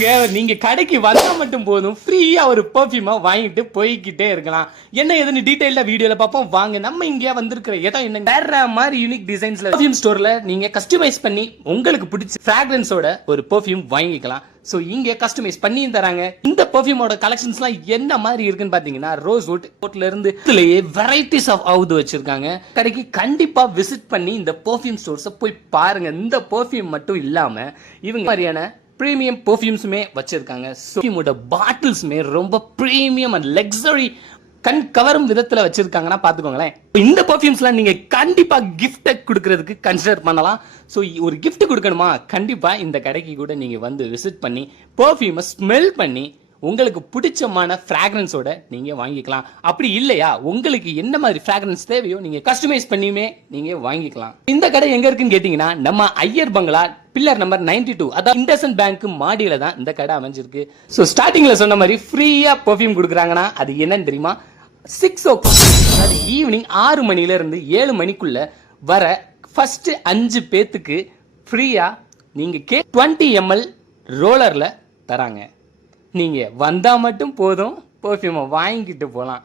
ஆமாங்க, நீங்க கடைக்கு வந்தா மட்டும் போதும் ஃப்ரீயா ஒரு பெர்ஃப்யூமை வாங்கிட்டு போய்கிட்டே இருக்கலாம். என்ன ஏதுன்னு டீடைலா வீடியோல பார்ப்போம் வாங்க. நம்ம இங்க வந்திருக்கிற இடம் என்ன, வேற மாதிரி யூனிக் டிசைன்ஸ்ல பெர்ஃப்யூம் ஸ்டோர்ல நீங்க கஸ்டமைஸ் பண்ணி உங்களுக்கு பிடிச்ச ஃபிராக்ரன்ஸோட ஒரு பெர்ஃப்யூம் வாங்கிக்கலாம். சோ இங்க கஸ்டமைஸ் பண்ணி தராங்க. இந்த பெர்ஃப்யூமோட கலெக்ஷன்ஸ்லாம் என்ன மாதிரி இருக்குன்னு பாத்தீங்கன்னா, ரோஸ்வுட் கோட்ல இருந்து இதுலயே வெரைட்டிஸ் ஆஃப் அவுட் வச்சிருக்காங்க. கடைக்கு கண்டிப்பா விசிட் பண்ணி இந்த பெர்ஃப்யூம் ஸ்டோர்ஸை போய் பாருங்க. இந்த பெர்ஃப்யூம் மட்டும் இல்லாம இவங்க மாதிரியான பிரீமியம் பெர்ஃப்யூம்ஸுமே வச்சிருக்காங்க. பெர்ஃப்யூமோட பாட்டில்ஸுமே ரொம்ப பிரீமியம் அண்ட் லக்ஸரி கண் கவரும் விதத்துல வச்சிருக்காங்கன்னா பாத்துக்கோங்களேன். இந்த பெர்ஃப்யூம்ஸ்லாம் நீங்க கண்டிப்பா கிஃப்ட் கொடுக்கறதுக்கு கன்சிடர் பண்ணலாம். ஸோ ஒரு கிஃப்ட் கொடுக்கணுமா, கண்டிப்பா இந்த கடைக்கு கூட நீங்க வந்து விசிட் பண்ணி பெர்ஃப்யூமை ஸ்மெல் பண்ணி உங்களுக்கு பிடிச்சமான ஃப்ராக்ரன்ஸோட நீங்க வாங்கிக்கலாம். அப்படி இல்லையா, உங்களுக்கு என்ன மாதிரி ஃப்ராக்ரன்ஸ் தேவையோ நீங்க கஸ்டமைஸ் பண்ணியுமே நீங்க வாங்கிக்கலாம். இந்த கடை எங்க இருக்குன்னு கேட்டீங்கன்னா, நம்ம ஐயர் பங்களா பில்லர் நம்பர் 92, அதாவது இண்டஸ்இண்ட் பேங்க் மாடியில தான் இந்த கடை அமைஞ்சிருக்கு. ஸோ ஸ்டார்டிங்ல சொன்ன மாதிரி ஃப்ரீயா பெர்ஃப்யூம் கொடுக்குறாங்கன்னா அது என்னன்னு தெரியுமா? 6 o'clock, அதாவது ஈவினிங் 6 மணில இருந்து 7 மணிக்குள்ள வர ஃபர்ஸ்ட் 5 பேத்துக்கு ஃப்ரீயா நீங்க 20 ml ரோலர்ல தராங்க. நீங்க வந்தா மட்டும் போதும், பெர்ஃப்யூமை வாங்கிட்டு போலாம்.